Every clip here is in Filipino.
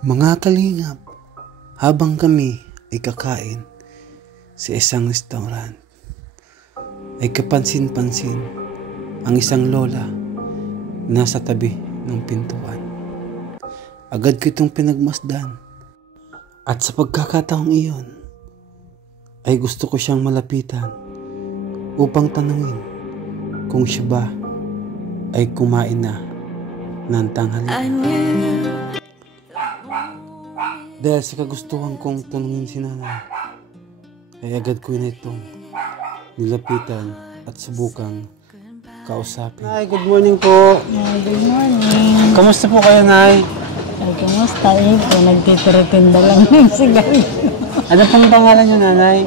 Mga kalingap, habang kami ay kakain sa isang restaurant, ay kapansin-pansin ang isang lola nasa tabi ng pintuan. Agad ko itong pinagmasdan at sa pagkakataong iyon ay gusto ko siyang malapitan upang tanungin kung siya ba ay kumain na ng tanghalian. Dahil sa kagustuhan kong tanungin si nanay, ay agad ko na itong nilapitan at subukang kausapin. Nay, good morning po. Good morning. Kamusta po kayo, Nay? Ay, kamusta po? Nagtitiritinda lang ng sigarilyo. Ano pong pangalan niyo, Nanay?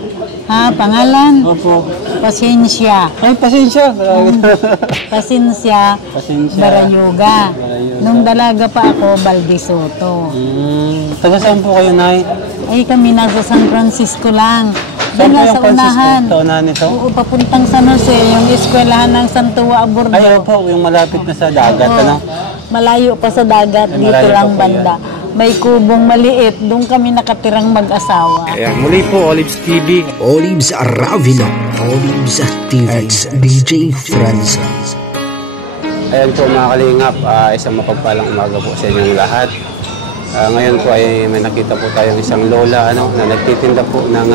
Ha, pangalan? Opo. Pasensya. Ay, pasensya. Pasensya. Pasensya. Barayuga. Nung dalaga pa ako, Baldisoto. Taga saan po kayo, Nay? Ay, kami nasa San Francisco lang. Saan po Doon yung sa unahan. Sa unahan nito? Oo, papuntang San Jose, yung eskwelahan ng Santua Aburdo. Ay, opo, yung malapit na sa dagat, Oo. ano? Malayo pa sa dagat, Ay, dito malayo lang pa po banda. May kubong maliit, doon kami nakatirang mag-asawa. Ayan, muli po, Olives TV. Olives Aravino, Olives TV, DJ Franz. Ayan po mga kalingap, isang mapagpalang umaga po sa inyong lahat. Ngayon po ay may nakita po tayong isang lola na nagtitinda po ng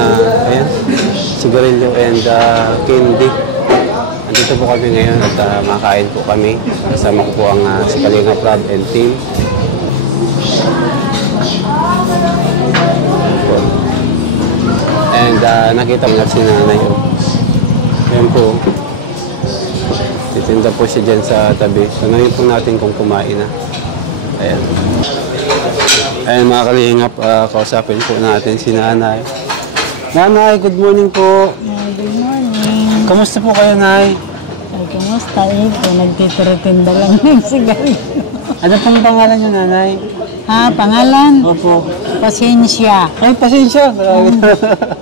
sigarilyo and candy. Andito po kami ngayon at makain po kami. Kasama ko po ang si Kalingap Rob and team. And nakita mo na si nanay. Ayan po. Titinda po siya dyan sa tabi. Tanungin po natin kung kumain na. Ayan. Ayan mga kalingap, kausapin po natin si nanay. Nanay, good morning po. Good morning. Kamusta po kayo, Nay? Ay, kamusta po? Nagtitiritinda lang ng sigarilyo. Ano pong pangalan niyo, Nanay? Ha, pangalan? Opo. Pasensya. Ay, pasensya.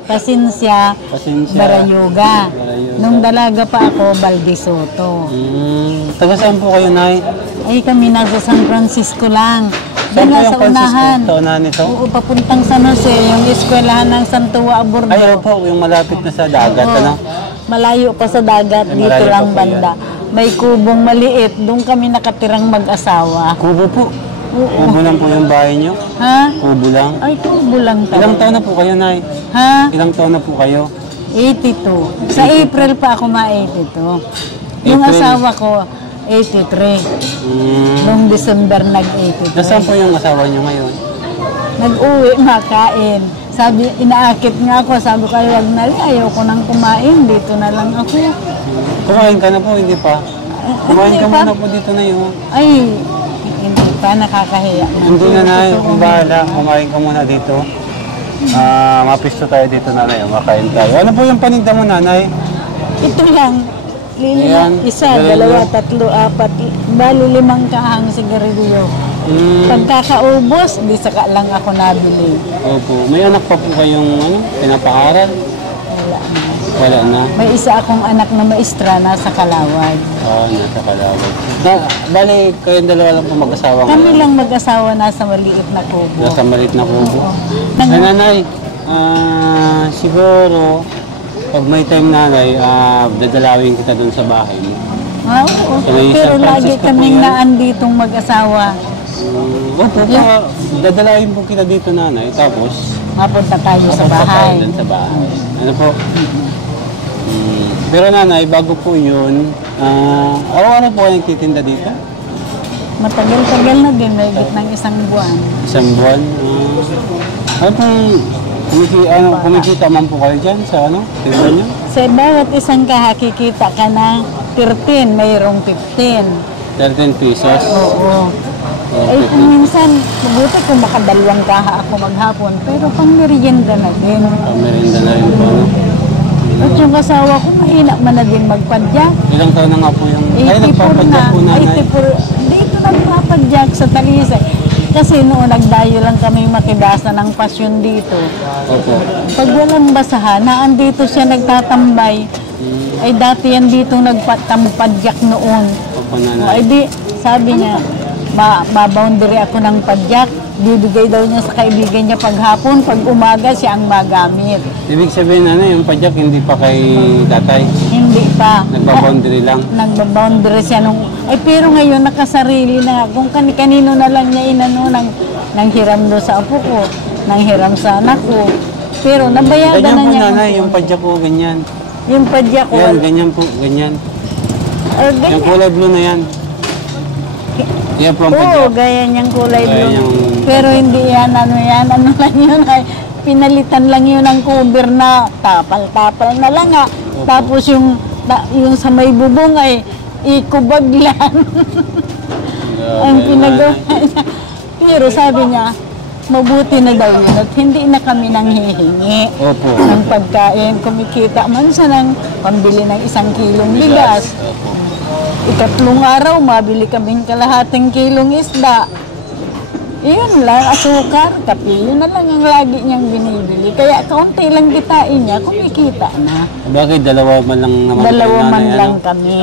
Pasensya. Pasensya. Barayuga. Barayuga. Nung dalaga pa ako, Baldisoto. Taga saan po kayo, Nay? Ay, kami nasa San Francisco lang. Saan Doon po nga yung sa Francisco? unahan. Sa unahan nito? Oo, papuntang San Jose, yung eskwelahan ng Santua Aburdo. Ay, opo, yung malapit na sa dagat, Oo. ano? Malayo pa sa dagat, Ay, dito malayo lang pa po banda. May kubong maliit, doon kami nakatirang mag-asawa. Kubo po. Oo. Kubo lang po yung bahay niyo? Ha? Kubo lang? Ay, kubo lang Ilang talaga. taon na po kayo, Nay? Ha? Ilang taon na po kayo? 82. Sa April pa ako ma-82. Yung April. asawa ko, 83. Noong December nag-83. Nasaan po yung asawa niyo ngayon? Nag-uwi, makain. Sabi, inaakit nga ako. Sabi ko, ay, wag na lang. Ayoko nang kumain. Dito na lang ako. Kumain ka na po, hindi pa? Kumain ka Hindi pa. muna po dito na yun. Ay, hindi pa. Nakakahiya na. Hindi na, Nay. Kung bahala, kumain ka muna dito. Mapisto tayo dito, Nanay. Makain tayo. Ano po yung paninda mo, Nanay? Ito lang. Ayan, Isa, sigarilyo. 2, 3, 4. Bali 5 kahang sigarilyo. Pagkakaubos, di saka lang ako nabili. Opo. May anak pa po kayong pinapaaral? Wala na. Wala na. May isa akong anak na maestra nasa Kalawag. Nasa Kalawag. Bali, kayong dalawa lang po mag-asawa Kami ngayon? lang mag-asawa nasa maliit na kubo. Nasa maliit na kubo. Oo. Nanay, siguro, pag may time, Nanay, dadalawin kita dun sa bahay mo. Oo. So, may Pero San lagi Francisco kaming po yun? naanditong mag-asawa. Opo, dadalawin po kita dito, Nanay. Tapos, Mapunta tayo sa papunta tayo bahay. dun sa bahay. Ano po? Pero Nanay, bago po yun, araw-araw po kayo nagtitinda dito? Matagal-tagal na din, may ng 1 buwan. Isang buwan? Ano pong kumikita man po kayo dyan sa tinda nyo? Sa bawat isang kaha, kikita ka ng 13, mayroong 15. 13 pesos. Oo. Ay, kung minsan, mabuti kung makadalawang kaha ako maghapon, pero pang merienda na din. Pamerinda na rin po, no? At yung kasawa ko, mahina man na din magpadyak. Ilang taon na nga po yung... Ay, 84 nagpapadyak na. po, Nanay. 84. Dito nagpapadyak sa Talisay. Kasi noon nagdayo lang kami makibasa ng pasyon dito. Opo. Pag walang basahan, naandito siya nagtatambay. Ay dati yan dito nagpatampadyak noon. Opo, Ay Nanay. di, sabi niya, ma-boundary ako ng padyak. bibigay daw niya sa kaibigan niya paghapon, pag umaga siya ang magamit. Ibig sabihin yung padyak hindi pa kay tatay. Hindi pa. Nagpa-boundary lang. Nagbaboundary siya nung... Ay, pero ngayon nakasarili na nga. Kung kanino na lang niya inano nang hiram do sa apo ko, nang hiram sa anak ko. Pero nabayagan Ganyan na po niya. nanay, yung padyak ko, ganyan. Yung padyak ko. Yan, ganyan po, ganyan. Yung Ganyan. kulay blue na yan. Yan po ang Oo, padyak. gaya niyang kulay Gaya blue. niyang- Pero hindi yan, ano lang yun. Ay, pinalitan lang yun ng cover na tapal-tapal na lang nga. Tapos yung sa may bubong ay ikubaglan. Ang pinagawa niya. Pero sabi niya, mabuti na daw yun at hindi na kami nang hihingi Opo. ng pagkain. Kumikita man siya ng pambili ng 1 kilong bigas. Opo. Ikatlong araw, mabili kaming kalahating kilong isda. Iyon lang, asukar, kape, yun na lang ang lagi niyang binibili. Kaya kaunti lang kitain niya, kumikita na. Bakit dalawa man lang naman kayo, Dalawa man nanay, lang kami.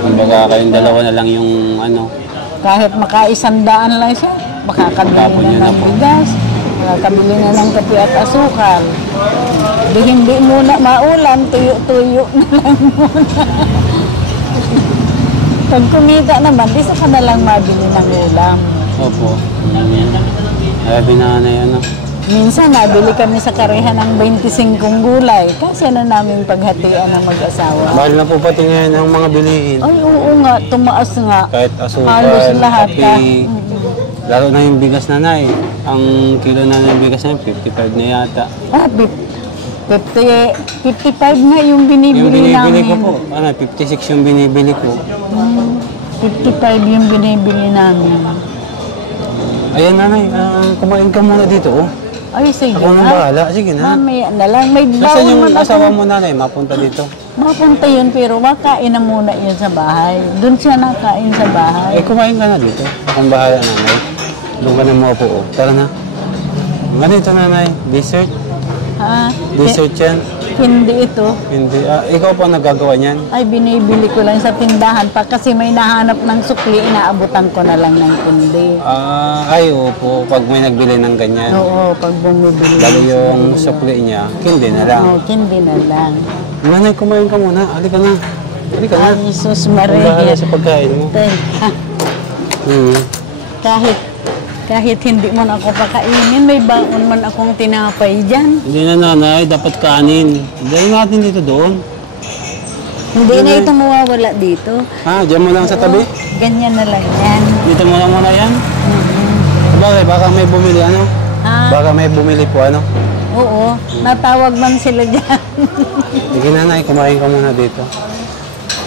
Kumbaga kayong dalawa na lang yung ano. Kahit maka-100 lang siya, makakabili Tapon niyo na na ng po. bigas, makakabili na ng kape at asukal. Di hindi muna maulam, tuyo-tuyo na lang muna. Pag kumita naman, di sa ka na lang mabili ng ulam. Opo. Sabi na ano. Minsan, nabili kami sa karehan ng 25 gulay. Kasi na namin paghatian ng mag-asawa. Mahal na po pati ngayon ang mga bilihin. Ay, oo nga, tumaas nga. Kahit asukal, Halos lahat ka. kape. Lalo na yung bigas nanay. Ang kilo na ng bigas na 55 na yata. Ah, 55 na yung Yung binibili binibili namin. ko po, 56 yung binibili ko. 55 yung binibili namin. Ayan nanay, kumain ka muna dito. Oh. Ay, sige Ako na na. bahala, sige na. Mamaya na lang. May Nasaan bawon yung man asawa ako. mo nanay, mapunta dito? Mapunta yun, pero makain na muna yun sa bahay. Doon siya nakain sa bahay. Kumain ka na dito. Akong bahala nanay. Doon ka na mo po. Oh. Tara na. Nga dito nanay, dessert. Ha? Dessert yan. Hindi ito. Hindi. Ikaw pa nagagawa niyan? Ay, binibili ko lang sa tindahan pa kasi may nahanap ng sukli, inaabutan ko na lang ng kundi. Ay, opo. Pag may nagbili ng ganyan. Oo, pag bumibili. Dali yung sukli niya, hindi na lang. Oo, hindi na lang. Nanay, kumain ka muna. Halika na. Halika na. Ay, Jesus Ang bahala Maria. sa pagkain mo. Teka, Hmm. kahit hindi mo na ako pakainin, may baon man akong tinapay dyan. Hindi na nanay, dapat kanin. Dahil natin dito doon. Hindi na ito mawawala dito. Diyan mo lang sa tabi. Ganyan na lang yan. Dito mo lang muna yan. Bakit? Baka may bumili ano? Ha? Baka may bumili po ano? Oo, natawag man sila dyan. Sige nanay, kumain ka muna dito.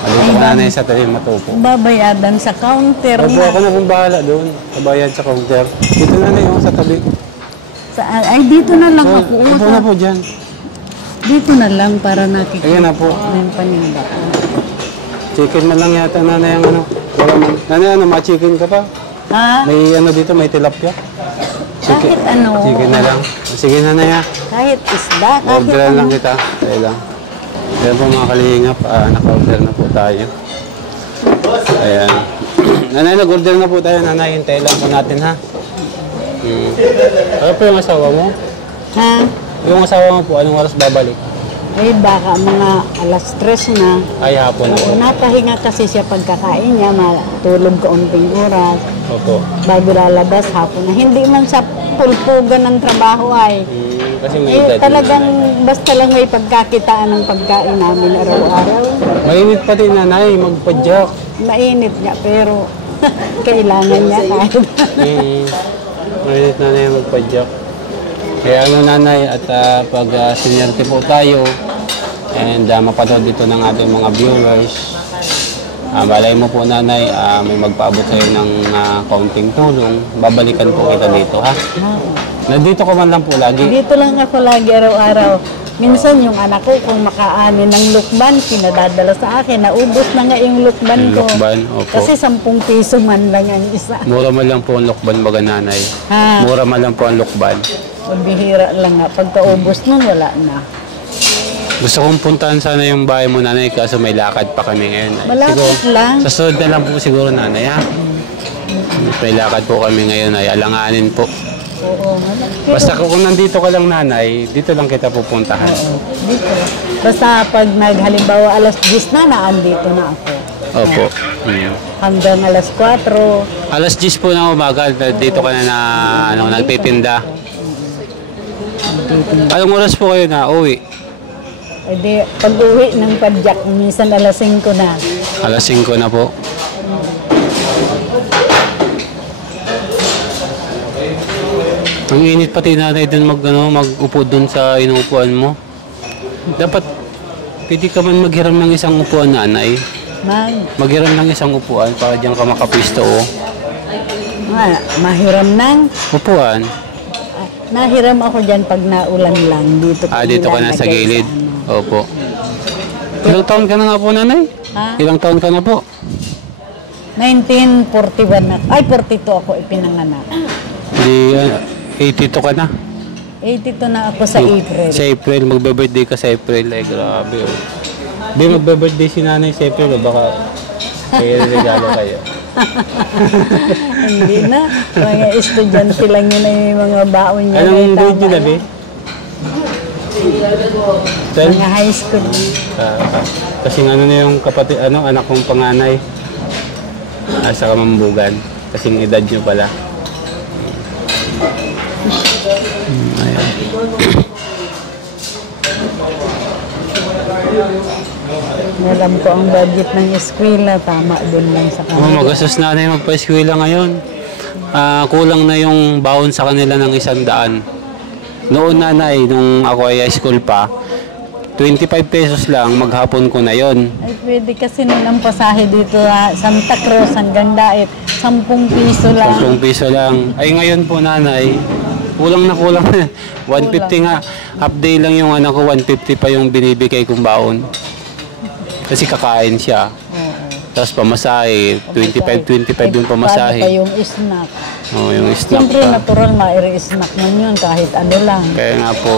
Ano ka nanay sa tabi matupo. Babayadan sa counter Opo, na. ako na pong bahala doon. Kabayad sa counter. Dito nanay, yung sa tabi. Ay, dito na lang ako. Upo na po dyan. Dito na lang para nakikita Ayan na po. yung paninda ko. Chicken man lang yata nanay ang ano. Wala man. Nanay, ano, ma-chicken ka pa? Ha? May ano dito, may tilapia. Kahit ano. Chicken na lang. Sige nanay ha. Kahit isda, kahit Order ano. lang kita. Tayo lang. Ayan po mga kalingap, naka-order na po tayo. Ayan. Nanay, nag-order na po tayo. Nanay, hintayin lang po natin ha. Ano po yung asawa mo? Ha? Yung asawa mo po, anong oras babalik? Ay, baka mga alas 3 na. Ay, hapon Oo, po. napahinga kasi siya pagkakain niya, matulog kaunting oras. Opo. Bago lalabas, hapon na. Hindi man sa pulpugan ng trabaho ay. Kasi may edad. Talagang basta lang may pagkakitaan ng pagkain namin araw-araw. Mainit pati nanay, magpadyak. Mainit niya, pero kailangan niya kahit. Mainit nanay, magpadyak. Kaya ano nanay, at pag seniority po tayo, and mapanood dito ng ating mga viewers, malay mo po nanay, may magpaabot sa'yo ng kaunting tulong, babalikan po kita dito ha. Nandito ko man lang po lagi. Dito lang ako lagi araw-araw. Minsan yung anak ko, kung makaani ng lukban, pinadadala sa akin. Naubos na nga yung lukban ko. Lukban, opo. Kasi 10 piso man lang ang isa. Mura man lang po ang lukban baga nanay. Ha? Mura man lang po ang lukban. Pabihira lang nga. Pagkaubos nun, wala na. Gusto kong puntahan sana yung bahay mo nanay kaso may lakad pa kami ngayon. Malapit lang. Sa sunod na lang po siguro nanay ha. May lakad po kami ngayon ay alanganin po. Oo. Pero, Basta kung nandito ka lang nanay, dito lang kita pupuntahan. oo, dito. Basta pag halimbawa alas 10 na, naandito na ako. Opo. Mm. Hanggang alas 4. Alas 10 po ng umaga, dito ka na, nagtitinda. Anong oras po kayo na uwi? E di, pag uwi ng padyak, minsan alas 5 na. Alas 5 na po. Ang init pati nanay dun mag-upo dun sa inuupuan mo. Dapat, pwede ka man maghiram ng isang upuan nanay. Maghiram ng isang upuan para diyan ka makapisto o. Mahiram ng. Upuan. Nahiram ako dyan pag naulan lang. Dito Dito ka na sa gilid. ano. Opo. Ilang taon ka na nga po nanay? Ha? Ilang taon ka na po? 1941 na. Ay, 42 ako ipinanganak. Di, 82 ka na. 82 na ako sa April. Sa April, magbe-birthday ka sa April. Ay, grabe oh. Di, magbe-birthday si nanay sa April. Baka kaya regalo kayo. Hindi na. Mga estudyante lang yun ay mga baon niya. Anong grade nyo na, Be? Mga high school. Kasi ano na yung kapatid, anak kong panganay. Sa Kamambugan. Kasing edad nyo pala. Ayan. Alam ko ang budget ng eskwela, tama din lang sa kanila. Magastos na yung magpa-eskwela ngayon. Kulang na yung baon sa kanila ng 100. Noon nanay, nung ako ay high school pa, 25 pesos lang, maghapon ko na yon. Ay, pwede kasi nun ang pasahe dito sa Santa Cruz hanggang Dait, 10 piso lang. 10 piso lang. Ay ngayon po nanay, kulang na. 150 nga. Half day lang yung anak ko, 150 pa yung binibigay kong baon. Kasi kakain siya. Oo. Tapos pamasahe, 25 yung pamasahe. Pa yung snack. Yung snack Siyempre, pa. natural ma-snack man yun kahit ano lang. Kaya nga po.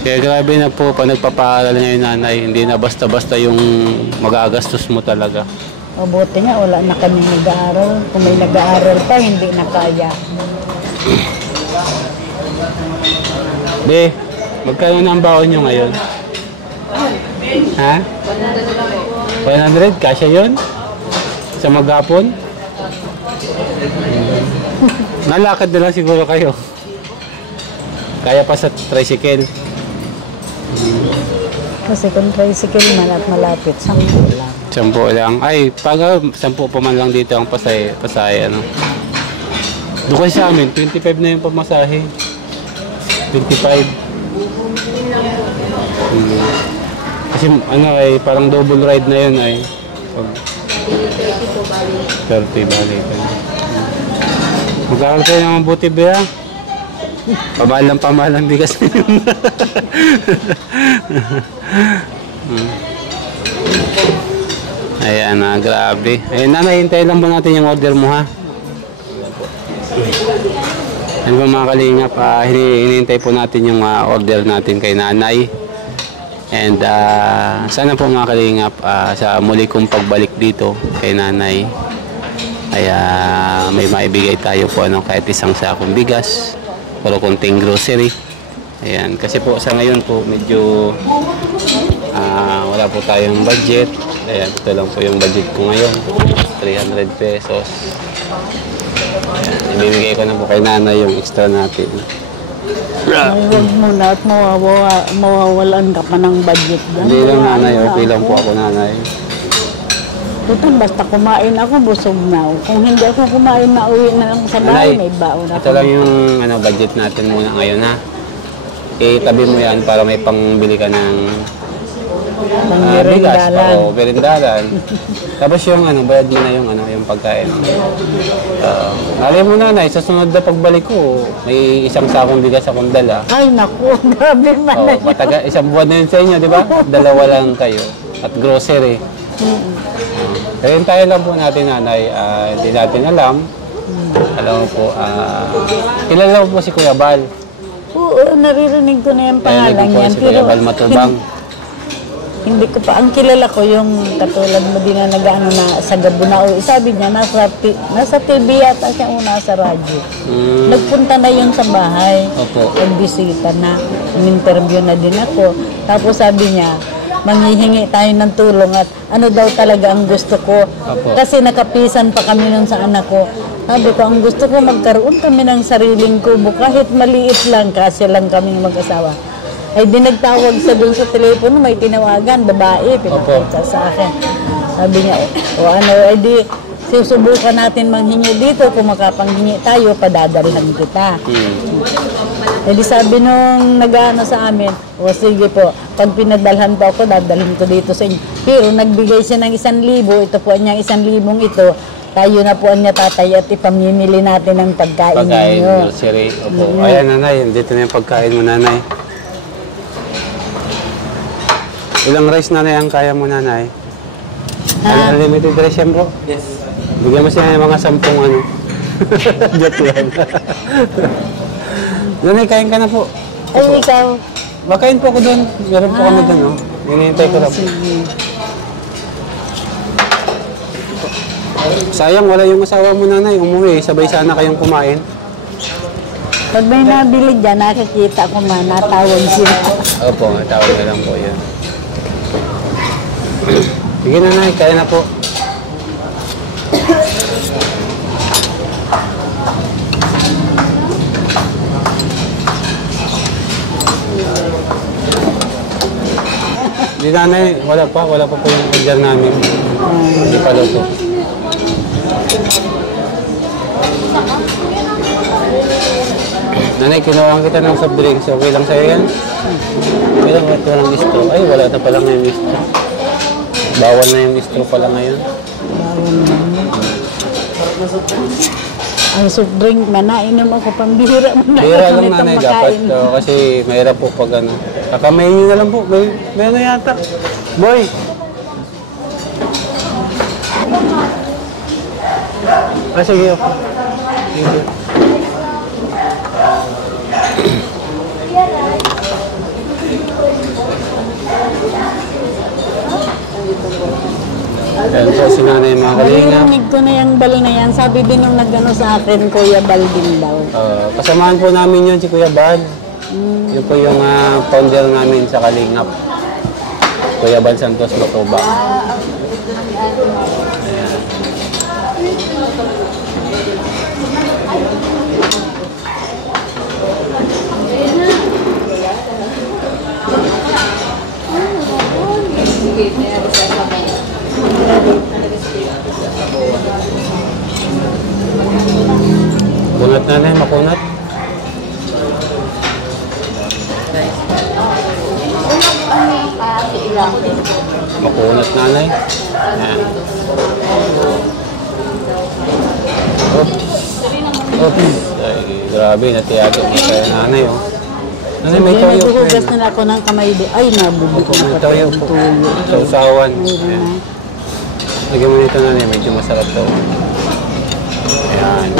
Kaya grabe na po, pa nagpapaaral ngayon nanay, hindi na basta-basta yung magagastos mo talaga. Mabuti nga, wala na kami nag-aaral. Kung may nag-aaral pa, hindi na kaya. Be, magkano na ang baon nyo ngayon? Ha? 100? Kasya yun? Sa maghapon? Nalakad na lang siguro kayo. Kaya pa sa tricycle. Kasi kung tricycle man at malapit, 10 lang. 10 lang. Ay, pag 10 pa man lang dito ang pasahe, ano. Doon kasi sa amin, 25 na yung pamasahe. 25. Kasi ano ay parang double ride na yun ay. 30 balik. Mag-aaral kayo ng mabuti ba? Pamahal lang bigas na yun. Ayan na, grabe. Ayan na, nahintay lang ba natin yung order mo ha? Ano ba mga kalingap, hinihintay po natin yung order natin kay nanay. And sana po mga kalingap, sa muli kong pagbalik dito kay nanay, ay may maibigay tayo po kahit isang sakong bigas, pero konting grocery. Ayan, kasi po sa ngayon po medyo wala po tayong budget. Ayan, ito lang po yung budget ko ngayon, 300 pesos. Ayan, ibibigay ko na po kay nanay yung extra natin. Ay, huwag mo na at mawawalan ka pa ng budget dyan. Hindi lang nanay, okay lang po ako nanay. Tutan, basta kumain ako, busog na. Kung hindi ako kumain, nauwi na lang sa bahay, may baon ako. Ito lang yung budget natin muna ngayon ha. Itabi mo yan para may pangbili ka ng bigas. Oo, perindalan. Tapos yung bayad mo na yung pagkain. Alam mo nanay, sa sunod na pagbalik ko, may isang sakong bigas akong dala. Ay, naku, grabe man na yun. Isang buwan na yun sa inyo, di ba? Dalawa lang kayo. At grocery. Kaya tayo lang po natin nanay, hindi natin alam. Alam mo po, kilala mo po si Kuya Bal. Oo, naririnig ko na yung pangalan yan. Si Kuya Bal Matubang. hindi ko pa, ang kilala ko yung katulad mo din na nag-ano na sa Gabunao. Sabi niya, nasa TV yata siya o nasa radyo. Nagpunta na yun sa bahay. Opo. Nagbisita na, interview na din ako. Tapos sabi niya, manghihingi tayo ng tulong at ano daw talaga ang gusto ko. Opo. Kasi nakapisan pa kami nun sa anak ko. Sabi ko, ang gusto ko magkaroon kami ng sariling kubo. Kahit maliit lang, kasi lang kaming mag-asawa. Ay di nagtawag sa dun sa telepono, may tinawagan, babae, pinakita sa akin. Sabi niya, o ano, ay di susubukan natin manghingi dito, kung makapanghingi tayo, padadalhan kita. Ay di sabi nung nag-ano sa amin, o sige po, pag pinadalhan po ako, dadalhin ko dito sa inyo. Pero nagbigay siya ng 1,000, ito po niya 1,000 ito, tayo na po niya tatay at ipamimili natin ng pagkain ninyo. Grocery. Opo. Ayan, nanay, dito na yung pagkain mo, nanay. Ilang rice, nanay, ang kaya mo, nanay? Unlimited rice yan, bro? Yes. Bigyan mo siya ng mga 10 ano. Joke yan. Nanay, kain ka na po. Ay, ikaw. Makain po ako doon. Meron po kami doon, no? Hinihintay ko lang. Sige. Sayang, wala yung asawa mo, nanay. Umuwi, sabay sana kayong kumain. Pag may nabili dyan, nakikita ko man, natawag sila. Opo, tawag na lang po yan. Sige, nanay, kaya na po. Di, nanay, wala pa po yung order namin. Hindi pa luto. Nanay, kinuha kita ng soft drinks. Okay lang sa'yo yan? Okay lang, ito lang istro. Ay, wala na pala ngayon istro. Bawal na yung istro pala ngayon. Ang soft drink man, nainom ako, pambihira mo na. Bihira lang, nanay, dapat. Kasi mahirap po pag ano. Kakamayin nyo na lang po. May ano yata. Boy! Sige, okay. Sige. Ayan po si nanay, mga kalinga. Narinig ko na yung bal na yan. Sabi din nung nagano sa akin, Kuya Bal din daw. Kasamahan po namin yun si Kuya Bal. Yun po yung founder namin sa Kalingap. Kuya Bal Santos Matoba. Ayan. Kunat, nanay, makunat. Makunat, nanay. Ayan. Oops. Ay, grabe, natiyagin niya kaya nanay, oh. Nanay, may toyo po. Naghuhugas na ako ng kamay di. Ay, nabubuko May na toyo po. Sa usawan. Ayan. Lagyan mo nito, nanay, medyo masarap daw. Ayan.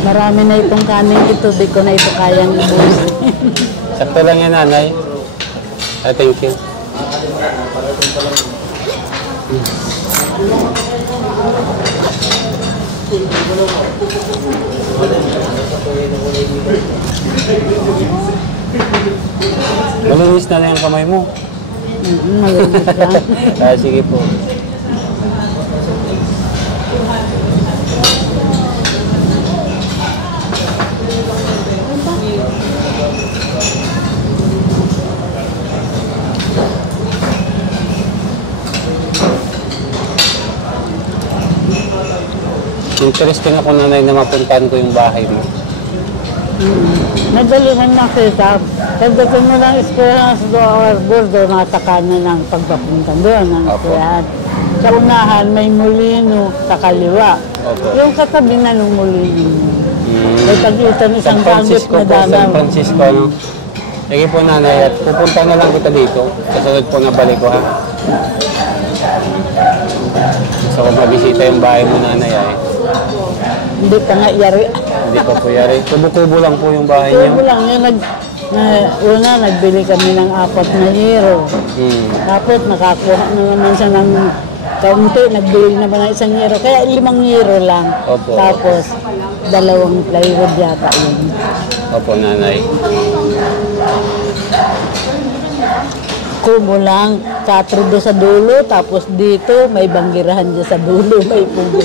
Marami na itong kanin ito, di ko na ito kayang ibusin. Sakto lang yan, nanay. Thank you. Malinis na lang yung kamay mo. Malinis lang. Sige po. Interesting ako, nanay, na mapuntahan ko yung bahay mo. Madali man nakita. Pagdating mo ng Esperance Bordo, nasa kanan ang pagpapunta doon, ang Esperance. Sa unahan, may mulino sa kaliwa. Yung katabi na ng mulino. May pag-kita ng isang bagit na San danaw. Francisco, no? Sige po, nanay, at pupunta na lang kita dito. Kasunod po na balik ko, ha? Gusto ko mabisita yung bahay mo, nanay, ay. Hindi pa nga yari. Hindi pa po yari. Kubo-kubo lang po yung bahay Kubo niyo. lang yun. Una, nagbili kami ng 4 na euro. Hmm. Tapos nakakuha na naman siya ng kaunti. Nagbili naman ng 1 euro. Kaya 5 euro lang. Opo. Tapos 2 plywood yata yun. Opo, nanay. Kubo lang. 4 do sa dulo. Tapos dito, may banggirahan dyan sa dulo. May kubo.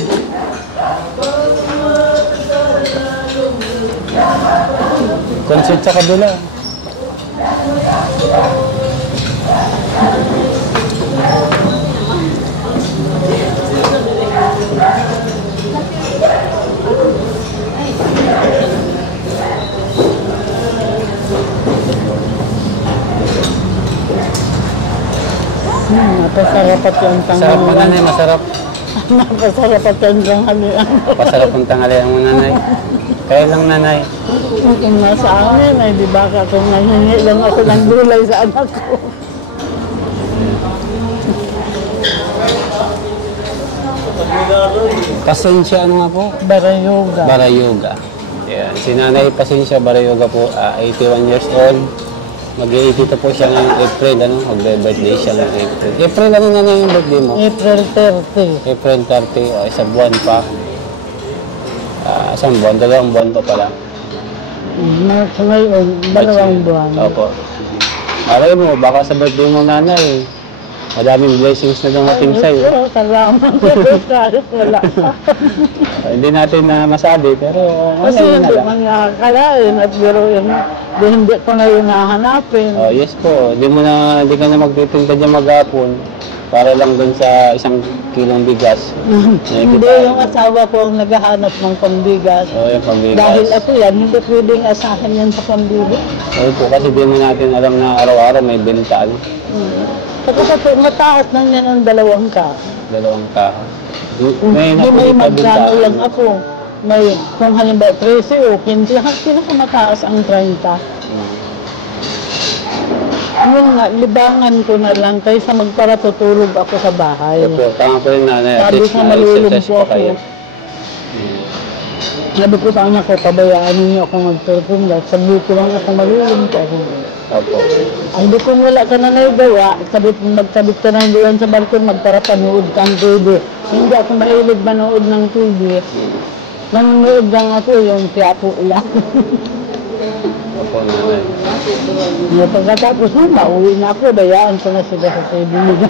Konsit sa kabila. Napasarap at yung Sarap mo, nanay. tanghalian. Masarap. Napasarap at yung tanghalian. Pasarap ang tanghalian mo, nanay. Kaya lang, nanay. Kung nasa amin, ay di ba kung nangingi lang ako ng gulay sa anak ko. Pasensya, ano nga po? Barayoga. Barayoga. Yan. Si Nanay Pasensya Barayoga po, 81 years old. Mag-i-82 po siya ngayong April, ano? Mag-birthday siya ngayong April. April, ano na yung birthday mo? April 30. April 30, isang buwan pa. Isang buwan, 2 buwan pa pala. March ngayon, 2 buwan. Opo. Malay mo, baka sa birthday mo, nanay, madaming blessings na dumating sa'yo. Oo, salamat. Kahit wala. Hindi natin na masabi, pero Kasi ano na hindi lang. man nakakalain at biruin mo. Hindi ko na yung hahanapin. Oh, yes po. Hindi ka na magtitinda dyan maghapon para lang dun sa 1 kilong bigas. Hindi yung asawa ko ang naghahanap ng pambigas. Oh, yung pambigas. Dahil ako yan, hindi pwedeng asahan yan sa pambigas. Oh, po, kasi di mo natin alam na araw-araw may benta. Kasi mataas na yan ang 2 ka. 2 kaha. Hindi may magkano lang ako. May, kung halimbawa 13 o 15, pinakamataas ang 30. Yung nga, libangan ko na lang kaysa magparatutulog ako sa bahay. Opo, tama po yung nanay. At Sabi least ko na malulog exercise po pa ako. kayo. Sabi ko sa anak ko, pabayaan niyo ako magpapunda. Sabi ko lang ako malulog po ako. Opo. Ay, di kung wala ka na nagawa, magtabit ka na doon sa balkon, magparapanood ka ng TV. Hindi ako mahilig manood ng TV. Nanonood lang ako yung tiyapo lang. Opo, nanay. Yung pagkatapos nun, mauwi na ako, bayaan ko na sila sa TV nila.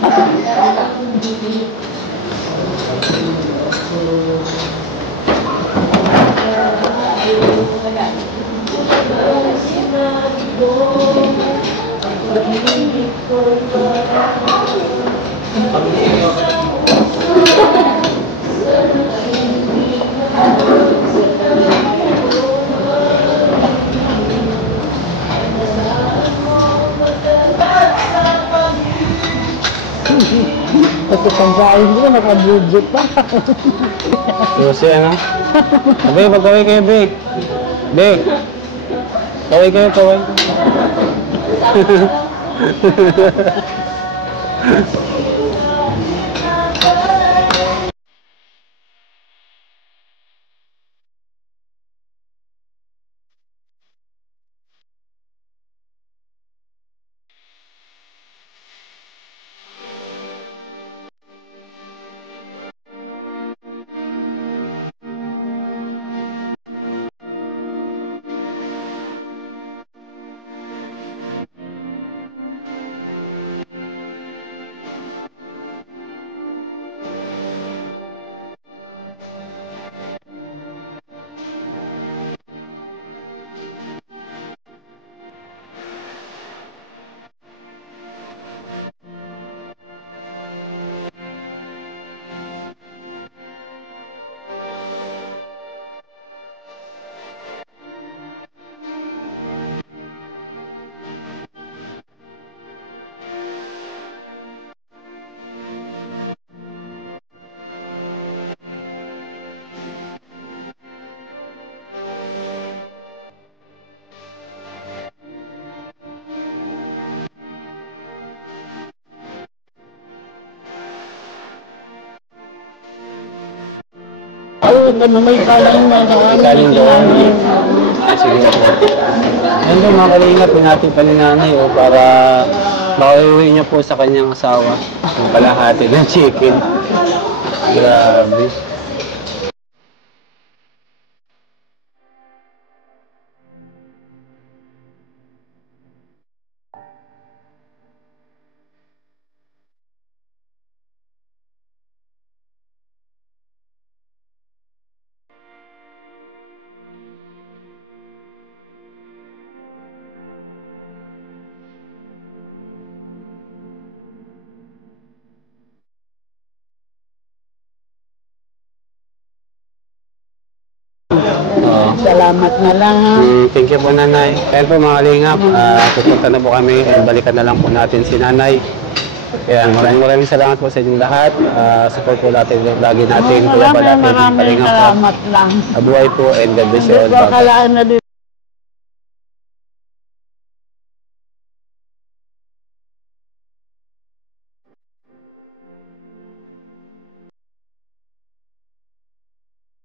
Kasi pagkain ko, naka-budget pa. Lucy, ano? Abay, pagkaway kayo, Bek. Bek. Kaway kayo, kaway. na may kaling na Kaling doon. Sige po. Ayun po mga kalingap, pinati pa ni nanay para makauwi niya po sa kanyang asawa. Yung kalahati ng chicken. Grabe. Oo. Salamat na lang ha. Thank you po nanay. Kaya po mga kalingap, pupunta na po kami and balikan na lang po natin si nanay. Kaya maraming salamat po sa inyong lahat. Support po natin lagi natin. Maraming salamat lang. Mabuhay po and God bless you all. Hindi ko akalaan na